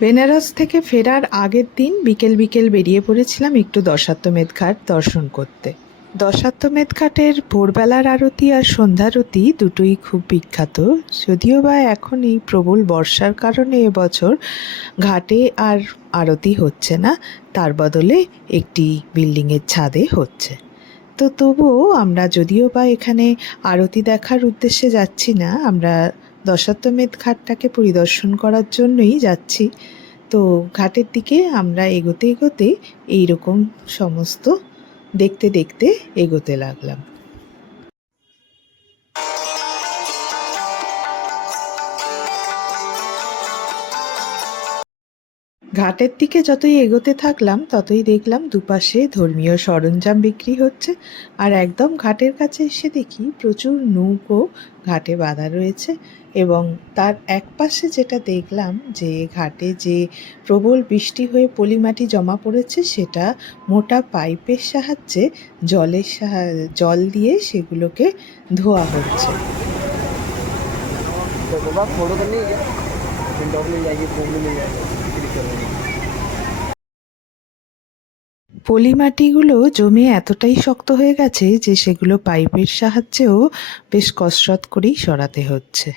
বেনারস থেকে ফেরার আগের দিন বিকেল বিকেল বেরিয়ে পড়েছিলাম একটু দশাশ্বমেধ ঘাট দর্শন করতে। দশাশ্বমেধ ঘাটের ভোরবেলার আরতি আর সন্ধ্যারতি দুটোই খুব বিখ্যাত। যদিও বা এখন এই প্রবল বর্ষার কারণে এবছর ঘাটে আর আরতি হচ্ছে না, তার বদলে একটি বিল্ডিংয়ের ছাদে হচ্ছে। তো তবুও আমরা যদিও বা এখানে আরতি দেখার উদ্দেশ্যে যাচ্ছি না, আমরা দশাশ্বমেধ ঘাটটাকে পরিদর্শন করার জন্যই যাচ্ছি। তো ঘাটের দিকে আমরা এগোতে এগোতে এইরকম সমস্ত দেখতে দেখতে এগোতে লাগলাম। ঘাটের দিকে যতই এগোতে থাকলাম ততই দেখলাম দুপাশে ধর্মীয় সরঞ্জাম বিক্রি হচ্ছে, আর একদম ঘাটের কাছে এসে দেখি প্রচুর নৌকো ঘাটে বাঁধা রয়েছে। এবং তার এক পাশে যেটা দেখলাম যে ঘাটে যে প্রবল বৃষ্টি হয়ে পলিমাটি জমা পড়েছে, সেটা মোটা পাইপের সাহায্যে জল দিয়ে সেগুলোকে ধোয়া হচ্ছে। পলিমাটিগুলো জমে এতটাই শক্ত হয়ে গেছে যে সেগুলো পাইপের সাহায্যেও বেশ কসরত করেই সরাতে হচ্ছে।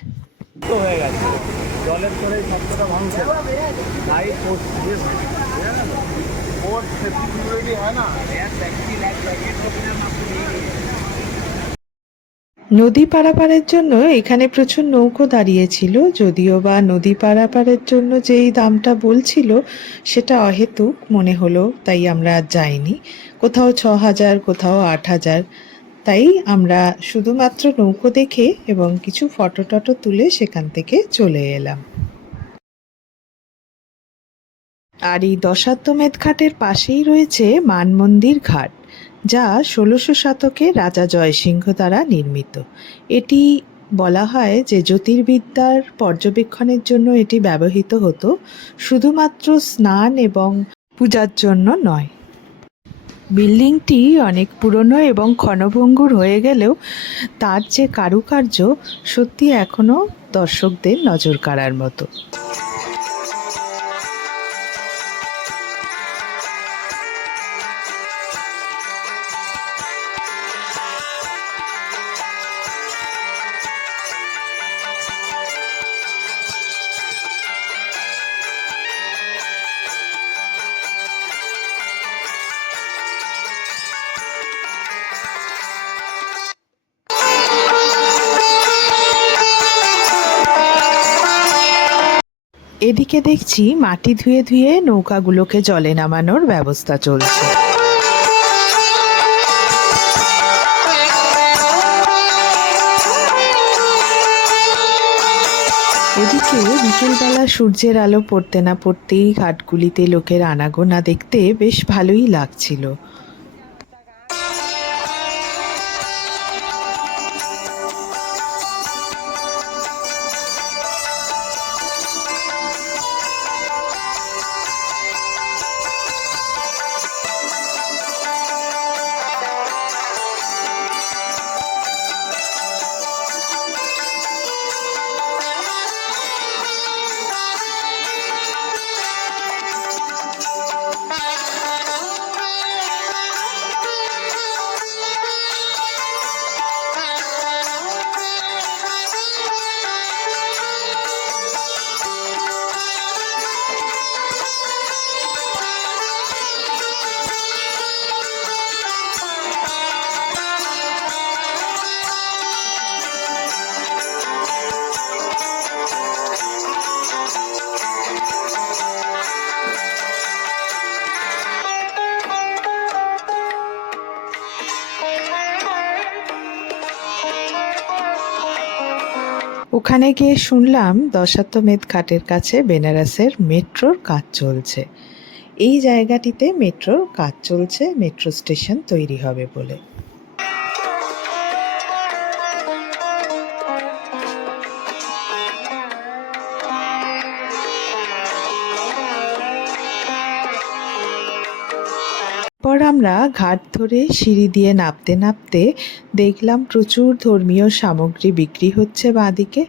হয়ে গেছে জলের তলে শক্তটা ভাঙছে নদী পারাপারের জন্য এখানে প্রচুর নৌকো দাঁড়িয়েছিল, যদিও বা নদী পারাপারের জন্য যেই দামটা বলছিল সেটা অহেতুক মনে হলো, তাই আমরা আর যাইনি। কোথাও 6,000, কোথাও 8,000। তাই আমরা শুধুমাত্র নৌকো দেখে এবং কিছু ফটো টটো তুলে সেখান থেকে চলে এলাম। আর এই দশাশ্বমেধ ঘাটের পাশেই রয়েছে মানমন্দির ঘাট, যা 1600 শতকে রাজা জয়সিংহ দ্বারা নির্মিত। এটি বলা হয় যে জ্যোতির্বিদ্যার পর্যবেক্ষণের জন্য এটি ব্যবহৃত হতো, শুধুমাত্র স্নান এবং পূজার জন্য নয়। বিল্ডিংটি অনেক পুরনো এবং ক্ষণভঙ্গুর হয়ে গেলেও তার যে কারুকার্য সত্যি এখনও দর্শকদের নজর কাড়ার মতো। এদিকে দেখছি মাটি ধুয়ে ধুয়ে নৌকাগুলোকে জলে নামানোর ব্যবস্থা চলছে। এদিকে বিকেলবেলা সূর্যের আলো পড়তে না পড়তেই ঘাটগুলিতে লোকের আনাগোনা দেখতে বেশ ভালোই লাগছিল। ওখানে গিয়ে শুনলাম দশাশ্বমেধ ঘাটের কাছে বেনারসের মেট্রোর কাজ চলছে। এই জায়গাটিতে মেট্রোর কাজ চলছে, মেট্রো স্টেশন তৈরি হবে বলে। পর আমরা ঘাট ধরে সিঁড়ি দিয়ে নামতে নামতে দেখলাম প্রচুর ধর্মীয় সামগ্রী বিক্রি হচ্ছে বাঁদিকে,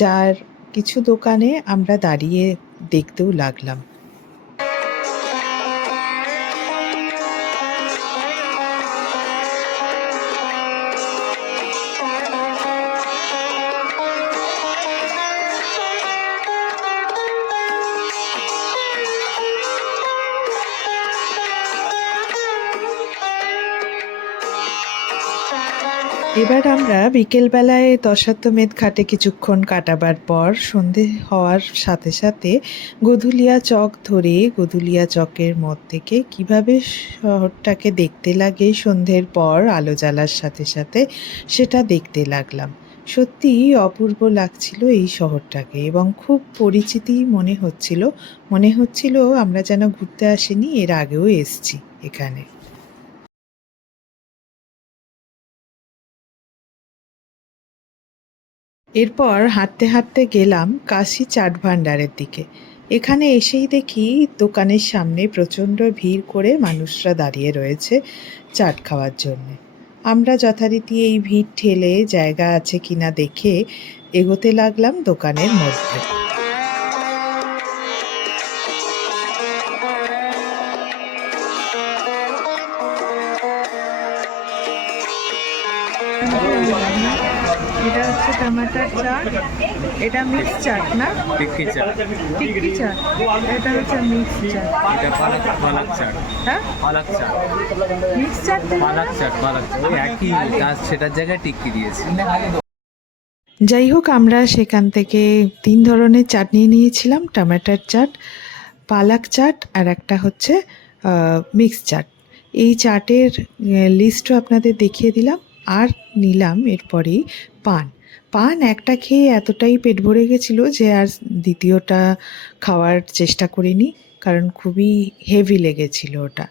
যার কিছু দোকানে আমরা দাঁড়িয়ে দেখতেও লাগলাম। এবার আমরা বিকেলবেলায় দশাশ্বমেধ ঘাটে কিছুক্ষণ কাটাবার পর সন্ধে হওয়ার সাথে সাথে গধুলিয়া চক ধরে গধুলিয়া চকের মধ্যে থেকে কীভাবে শহরটাকে দেখতে লাগে সন্ধ্যের পর আলো জ্বালার সাথে সাথে সেটা দেখতে লাগলাম। সত্যিই অপূর্ব লাগছিল এই শহরটাকে এবং খুব পরিচিতি মনে হচ্ছিল আমরা যেন ঘুরতে আসিনি, এর আগেও এসছি এখানে। এরপর হাঁটতে হাঁটতে গেলাম কাশী চাট ভাণ্ডারের দিকে। এখানে এসেই দেখি দোকানের সামনে প্রচণ্ড ভিড় করে মানুষরা দাঁড়িয়ে রয়েছে চাট খাওয়ার জন্যে। আমরা যথারীতি এই ভিড় ঠেলে জায়গা আছে কিনা দেখে এগোতে লাগলাম দোকানের মধ্যে। এটা হচ্ছে টমেটোর চাট, এটা মিক্স চাট না? টিক্কি চাট। টিক্কি চাট, এটা হচ্ছে মিক্স চাট। এটা পালক চাট। হ্যাঁ, পালক চাট। মিক্স চাট। পালক চাট ওই একই কাজ, সেটার জায়গায় টিক্কি দিয়েছি। যাই হোক, আমরা সেখান থেকে 3 ধরনের চাটনি নিয়েছিলাম, টমেটোর চাট, পালক চাট আর একটা হচ্ছে মিক্স চাট। এই চাটের লিস্টও আপনাদের দেখিয়ে দিলাম। আর নিলাম এরপরেই পান একটা খেয়ে এতটাই পেট ভরে গেছিলো যে আর দ্বিতীয়টা খাওয়ার চেষ্টা করিনি, কারণ খুবই হেভি লেগেছিল ওটা।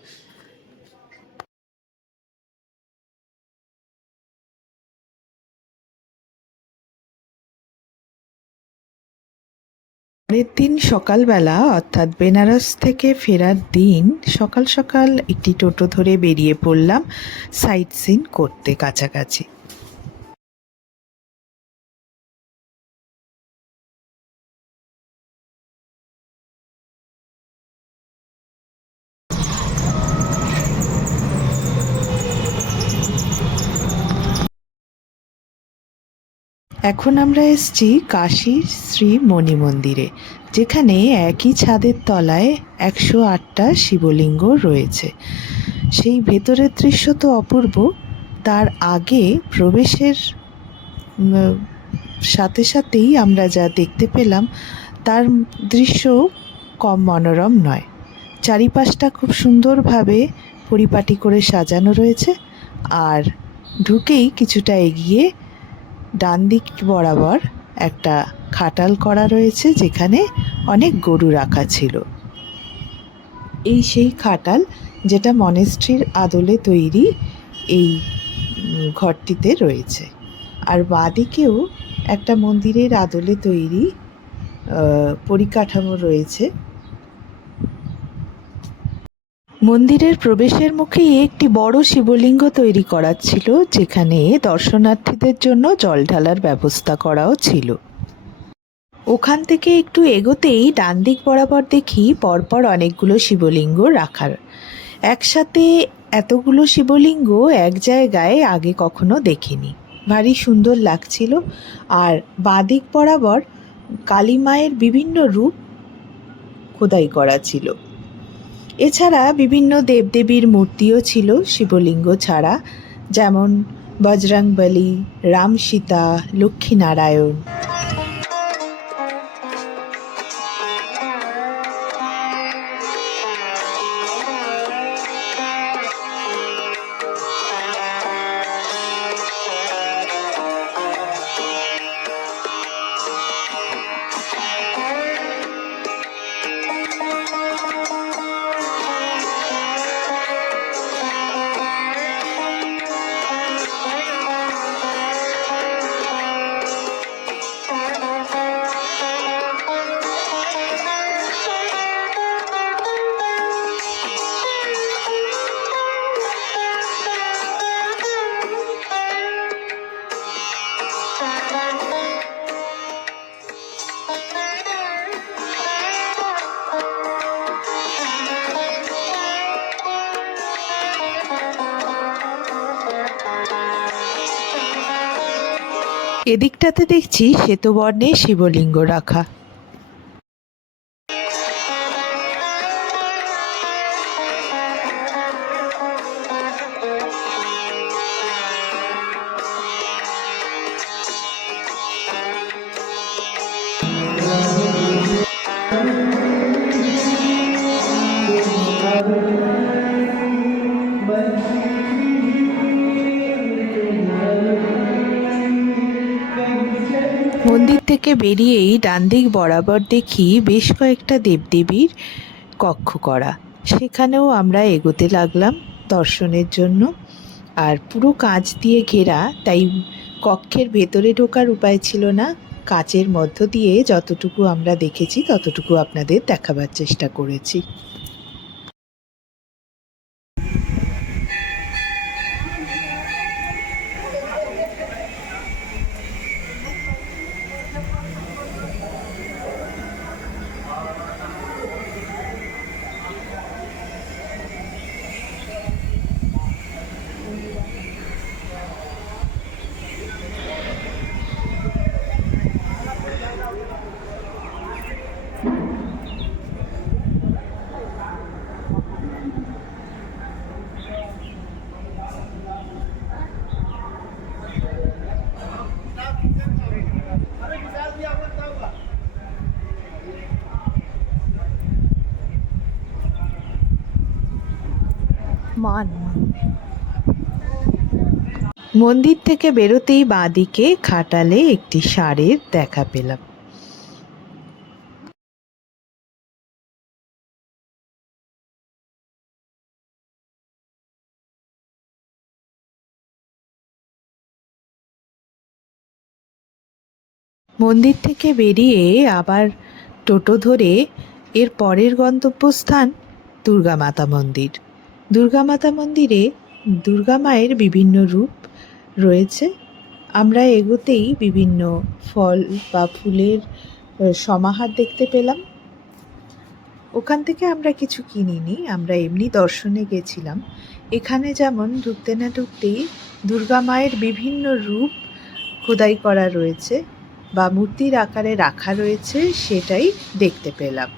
পরের দিন সকালবেলা অর্থাৎ বেনারস থেকে ফেরার দিন সকাল সকাল একটি টোটো ধরে বেরিয়ে পড়লাম সাইট সিন করতে কাছাকাছি। এখন আমরা এসেছি কাশীর শ্রী মণি মন্দিরে, যেখানে একই ছাদের তলায় 108টা শিবলিঙ্গ রয়েছে। সেই ভেতরের দৃশ্য তো অপূর্ব, তার আগে প্রবেশের সাথে সাথেই আমরা যা দেখতে পেলাম তার দৃশ্য কম মনোরম নয়। চারিপাশটা খুব সুন্দরভাবে পরিপাটি করে সাজানো রয়েছে, আর ঢুকেই কিছুটা এগিয়ে ডান দিক বরাবর একটা খাটাল করা রয়েছে, যেখানে অনেক গরু রাখা ছিল। এই সেই খাটাল যেটা মনেস্ট্রির আদলে তৈরি এই ঘরটিতে রয়েছে। আর বাঁদিকেও একটা মন্দিরের আদলে তৈরি পরিকাঠামো রয়েছে। মন্দিরের প্রবেশের মুখেই একটি বড় শিবলিঙ্গ তৈরি করা ছিল, যেখানে দর্শনার্থীদের জন্য জল ঢালার ব্যবস্থা করাও ছিল। ওখান থেকে একটু এগোতেই ডান দিক বরাবর দেখি পরপর অনেকগুলো শিবলিঙ্গ রাখার। একসাথে এতগুলো শিবলিঙ্গ এক জায়গায় আগে কখনো দেখিনি, ভারী সুন্দর লাগছিল। আর বাঁদিক বরাবর কালী মায়ের বিভিন্ন রূপ খোদাই করা ছিল। এছাড়া বিভিন্ন দেবদেবীর মূর্তিও ছিল শিবলিঙ্গ ছাড়া, যেমন বজরংবলী, রাম সীতা, লক্ষ্মীনারায়ণ। এদিকটাতে দেখছি শ্বেতবর্ণের শিবলিঙ্গ রাখা। মন্দির থেকে বেরিয়েই ডান দিক বরাবর দেখি বেশ কয়েকটা দেবদেবীর কক্ষ করা। সেখানেও আমরা এগোতে লাগলাম দর্শনের জন্য। আর পুরো কাঁচ দিয়ে ঘেরা, তাই কক্ষের ভেতরে ঢোকার উপায় ছিল না। কাচের মধ্য দিয়ে যতটুকু আমরা দেখেছি ততটুকু আপনাদের দেখাবার চেষ্টা করেছি। মন্দির থেকে বেরোতেই বাঁদিকে খাটালে একটি ষাঁড়ের দেখা পেলাম। মন্দির থেকে বেরিয়ে আবার টোটো ধরে এর পরের গন্তব্যস্থান দুর্গা মাতা মন্দির। দুর্গা মাতা মন্দিরে দুর্গা মায়ের বিভিন্ন রূপ রয়েছে। আমরা এগোতেই বিভিন্ন ফল বা ফুলের সমাহার দেখতে পেলাম। ওখান থেকে আমরা কিছু কিনিনি, আমরা এমনি দর্শনে গেছিলাম। এখানে যেমন ঢুকতে না ঢুকতেই দুর্গা মায়ের বিভিন্ন রূপ খোদাই করা রয়েছে বা মূর্তির আকারে রাখা রয়েছে, সেটাই দেখতে পেলাম।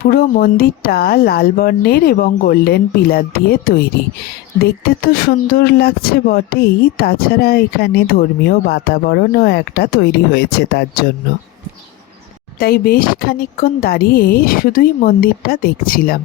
পুরো মন্দিরটা লাল বর্ণের এবং গোল্ডেন পিলার দিয়ে তৈরি। দেখতে তো সুন্দর লাগছে বটেই, তাছাড়া এখানে ধর্মীয় বাতাবরণও একটা তৈরি হয়েছে তার জন্য। তাই বেশ খানিকক্ষণ দাঁড়িয়ে শুধুই মন্দিরটা দেখছিলাম।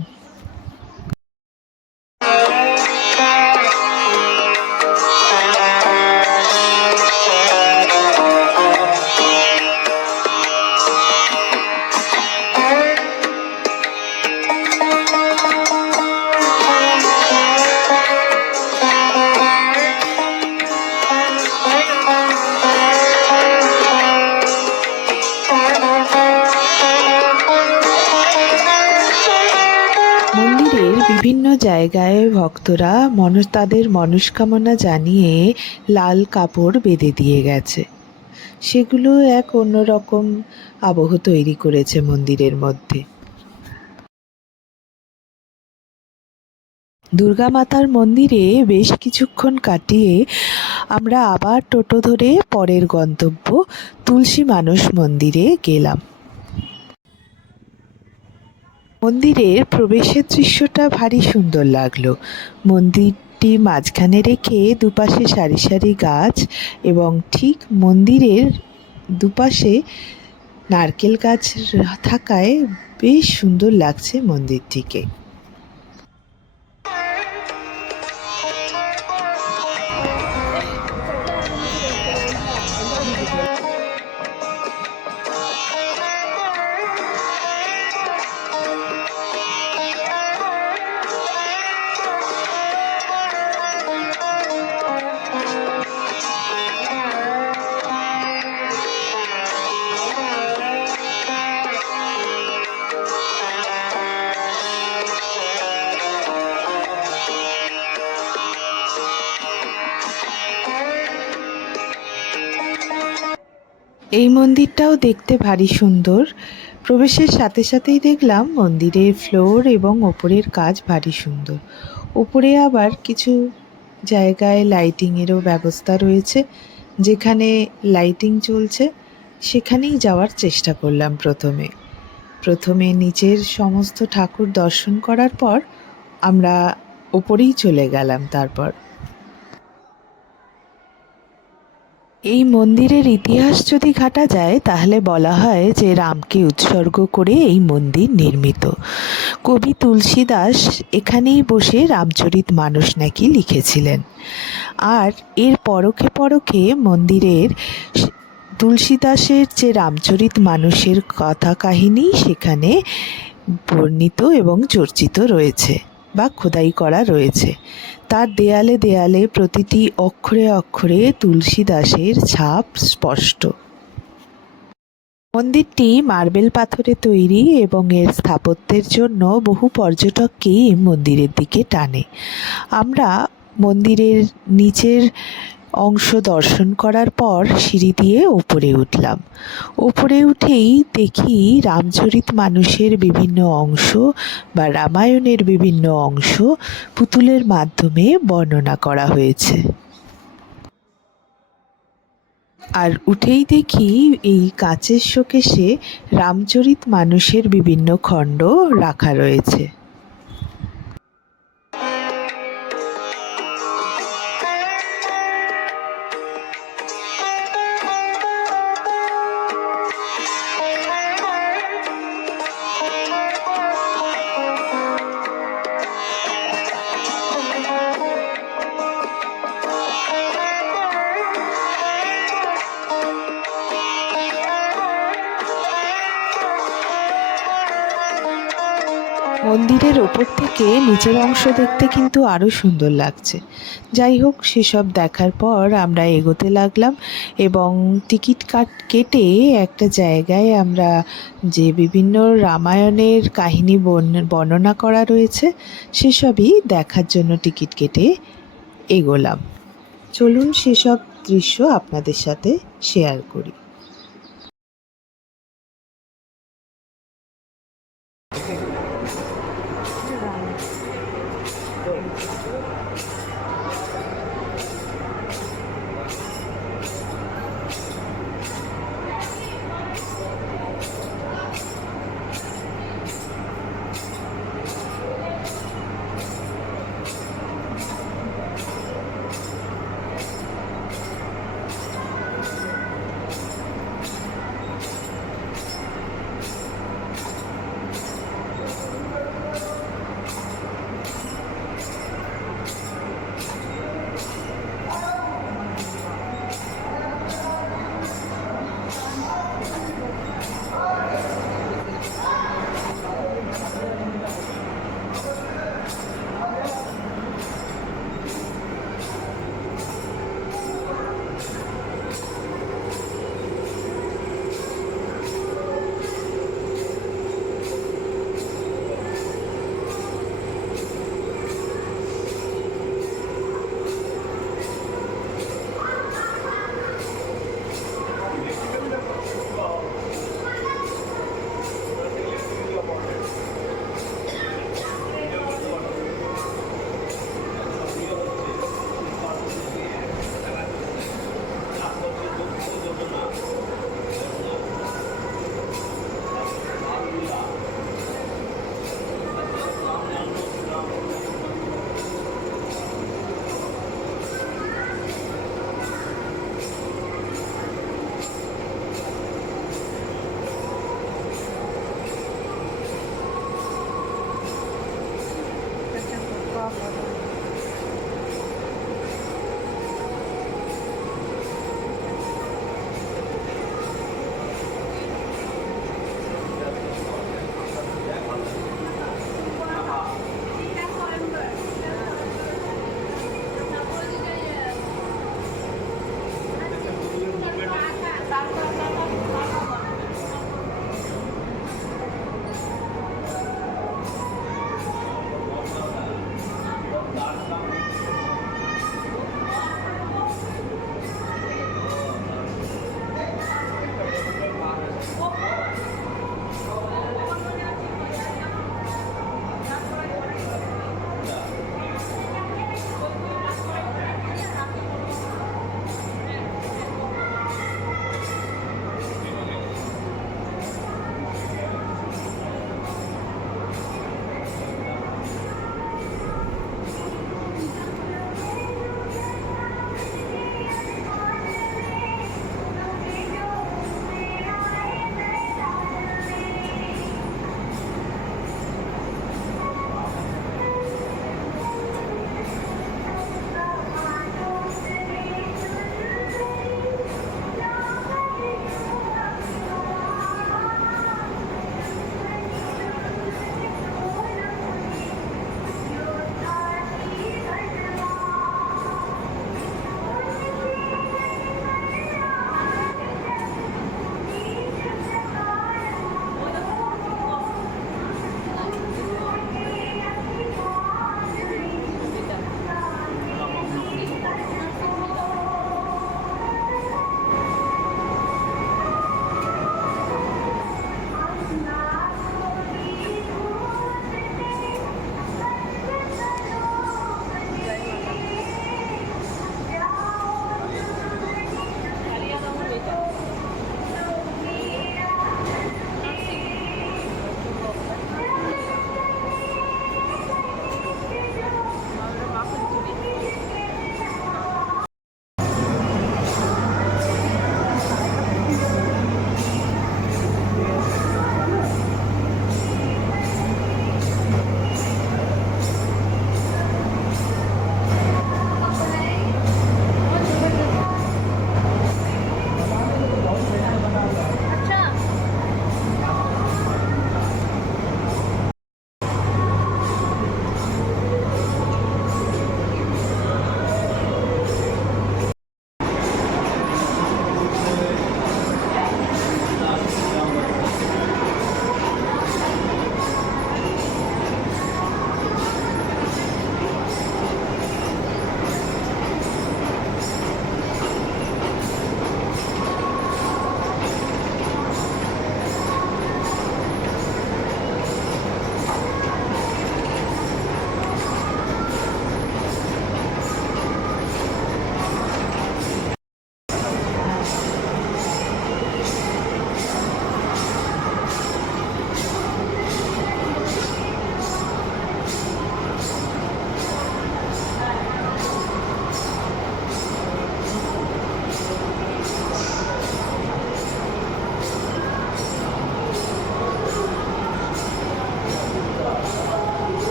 মন্দিরের বিভিন্ন জায়গায় ভক্তরা তাদের মনস্কামনা জানিয়ে লাল কাপড় বেঁধে দিয়ে গেছে। সেগুলো এক অন্যরকম আবহ তৈরি করেছে মন্দিরের মধ্যে। দুর্গা মাতার মন্দিরে বেশ কিছুক্ষণ কাটিয়ে আমরা আবার টোটো ধরে পরের গন্তব্য তুলসী মানস মন্দিরে গেলাম। মন্দিরের প্রবেশের দৃশ্যটা ভারী সুন্দর লাগলো। মন্দিরটি মাঝখানে রেখে দুপাশে সারি সারি গাছ এবং ঠিক মন্দিরের দুপাশে নারকেল গাছ থাকায় বেশ সুন্দর লাগছে মন্দিরটিকে। এই মন্দিরটাও দেখতে ভারী সুন্দর। প্রবেশের সাথে সাথেই দেখলাম মন্দিরের ফ্লোর এবং ওপরের কাজ ভারী সুন্দর। ওপরে আবার কিছু জায়গায় লাইটিংয়েরও ব্যবস্থা রয়েছে। যেখানে লাইটিং চলছে সেখানেই যাওয়ার চেষ্টা করলাম প্রথমে নিচের সমস্ত ঠাকুর দর্শন করার পর আমরা ওপরেই চলে গেলাম। তারপর এই মন্দিরের ইতিহাস যদি ঘাটা যায় তাহলে বলা হয় যে রামকে উৎসর্গ করে এই মন্দির নির্মিত। কবি তুলসীদাস এখানেই বসে রামচরিতমানস নাকি লিখেছিলেন। আর এর পরোক্ষে পরোক্ষে মন্দিরের তুলসীদাসের যে রামচরিতমানসের কথা কাহিনী সেখানে বর্ণিত এবং চর্চিত রয়েছে বা খোদাই করা রয়েছে। তার দেয়ালে দেয়ালে প্রতিটি অক্ষরে অক্ষরে তুলসীদাসের ছাপ স্পষ্ট। মন্দিরটি মার্বেল পাথরে তৈরি এবং এর স্থাপত্যের জন্য বহু পর্যটককেই এই মন্দিরের দিকে টানে। আমরা মন্দিরের নিচের অংশ দর্শন করার পর সিঁড়ি দিয়ে ওপরে উঠলাম। ওপরে উঠেই দেখি রামচরিতমানসের বিভিন্ন অংশ বা রামায়ণের বিভিন্ন অংশ পুতুলের মাধ্যমে বর্ণনা করা হয়েছে। আর উঠেই দেখি এই কাচের শোকেসে রামচরিতমানসের বিভিন্ন খণ্ড রাখা রয়েছে। মন্দিরের ওপর থেকে নিচের অংশ দেখতে কিন্তু আরও সুন্দর লাগছে। যাই হোক, সেসব দেখার পর আমরা এগোতে লাগলাম এবং টিকিট কেটে একটা জায়গায় আমরা যে বিভিন্ন রামায়ণের কাহিনী বর্ণনা করা রয়েছে সেসবই দেখার জন্য টিকিট কেটে এগোলাম। চলুন সেসব দৃশ্য আপনাদের সাথে শেয়ার করি।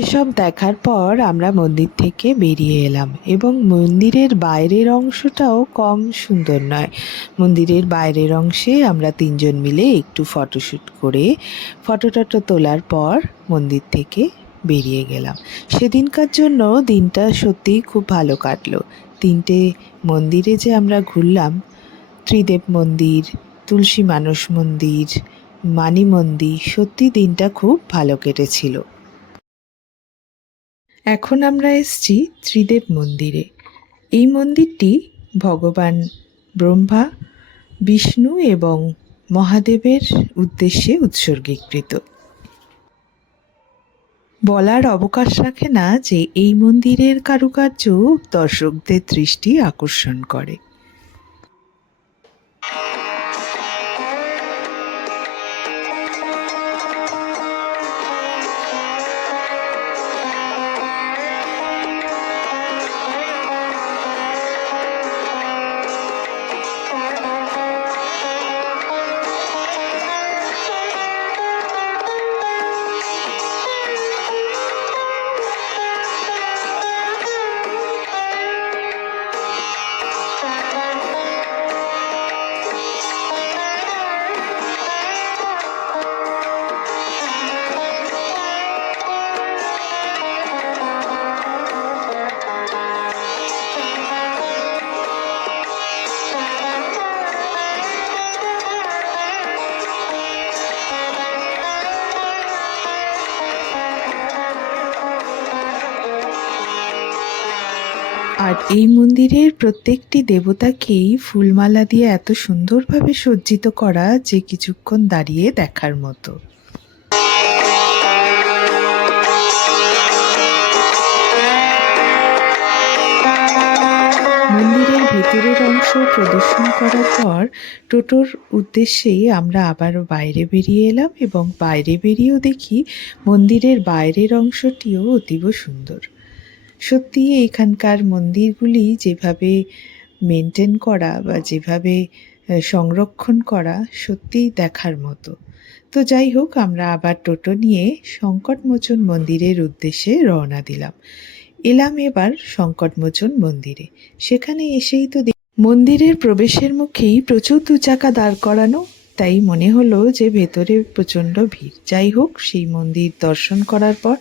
এসব দেখার পর আমরা মন্দির থেকে বেরিয়ে এলাম এবং মন্দিরের বাইরের অংশটাও কম সুন্দর নয়। মন্দিরের বাইরের অংশে আমরা 3জন মিলে একটু ফটোশ্যুট করে ফটো তোলার পর মন্দির থেকে বেরিয়ে গেলাম। সেদিনকার জন্য দিনটা সত্যিই খুব ভালো কাটলো। 3টে মন্দিরে যে আমরা ঘুরলাম, ত্রিদেব মন্দির, তুলসী মানস মন্দির, মানি মন্দির, সত্যি দিনটা খুব ভালো কেটেছিল। এখন আমরা এসেছি ত্রিদেব মন্দিরে। এই মন্দিরটি ভগবান ব্রহ্মা, বিষ্ণু এবং মহাদেবের উদ্দেশ্যে উৎসর্গীকৃত। বলার অবকাশ রাখে না যে এই মন্দিরের কারুকার্য দর্শকদের দৃষ্টি আকর্ষণ করে। আর এই মন্দিরের প্রত্যেকটি দেবতাকেই ফুলমালা দিয়ে এত সুন্দরভাবে সজ্জিত করা যে কিছুক্ষণ দাঁড়িয়ে দেখার মতো। মন্দিরের ভেতরের অংশ প্রদর্শন করার পর টোটোর উদ্দেশ্যেই আমরা আবার বাইরে বেরিয়ে এলাম এবং বাইরে বেরিয়েও দেখি মন্দিরের বাইরের অংশটিও অতীব সুন্দর। সত্যি এখানকার মন্দিরগুলি যেভাবে মেনটেন করা বা যেভাবে সংরক্ষণ করা সত্যিই দেখার মতো। তো যাই হোক, আমরা আবার টোটো নিয়ে সংকটমোচন মন্দিরের উদ্দেশ্যে রওনা দিলাম। এলাম এবার সংকটমোচন মন্দিরে। সেখানে এসেই তো মন্দিরের প্রবেশের মুখেই প্রচুর দুচাকা দাঁড় করানো, তাই মনে হলো যে ভেতরে প্রচণ্ড ভিড়। যাই হোক, সেই মন্দির দর্শন করার পর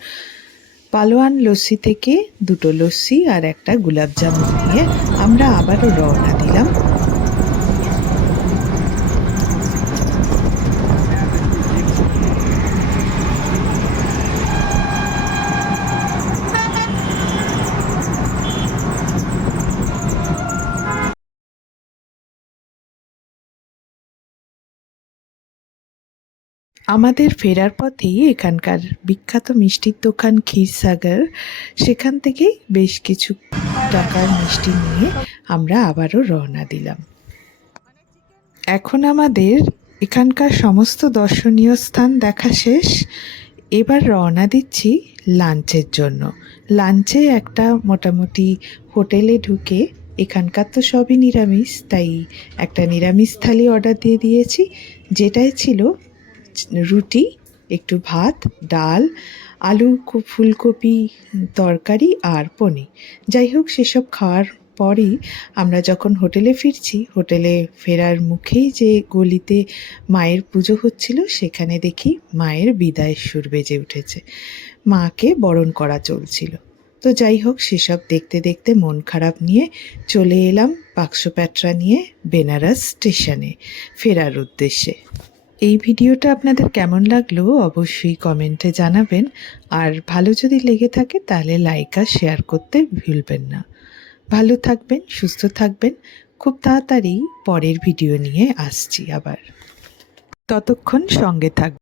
পালোয়ান লস্যি থেকে 2টো লস্যি আর একটা গোলাপ জামুন নিয়ে আমরা আবারও রওনা দিলাম। আমাদের ফেরার পথেই এখানকার বিখ্যাত মিষ্টির দোকান ক্ষীরসাগর, সেখান থেকে বেশ কিছু টাকার মিষ্টি নিয়ে আমরা আবারও রওনা দিলাম। এখন আমাদের এখানকার সমস্ত দর্শনীয় স্থান দেখা শেষ। এবার রওনা দিচ্ছি লাঞ্চের জন্য। লাঞ্চে একটা মোটামুটি হোটেলে ঢুকে, এখানকার তো সবই নিরামিষ, তাই একটা নিরামিষ থালি অর্ডার দিয়ে দিয়েছি, যেটাই ছিল রুটি, একটু ভাত, ডাল, আলু ফুলকপি তরকারি আর পনির। যাই হোক, সেসব খাওয়ার পরই আমরা যখন হোটেলে ফিরছি, হোটেলে ফেরার মুখেই যে গলিতে মায়ের পুজো হচ্ছিল, সেখানে দেখি মায়ের বিদায়ের সুর বেজে উঠেছে, মাকে বরণ করা চলছিল। তো যাই হোক, সেসব দেখতে দেখতে মন খারাপ নিয়ে চলে এলাম বাক্সপ্যাঁটরা নিয়ে বেনারস স্টেশনে ফেরার উদ্দেশ্যে। এই ভিডিওটা আপনাদের কেমন লাগলো অবশ্যই কমেন্টে জানাবেন, আর ভালো যদি লেগে থাকে তাহলে লাইক আর শেয়ার করতে ভুলবেন না। ভালো থাকবেন, সুস্থ থাকবেন। খুব তাড়াতাড়ি পরের ভিডিও নিয়ে আসছি আবার। ততক্ষণ সঙ্গে থাকবেন।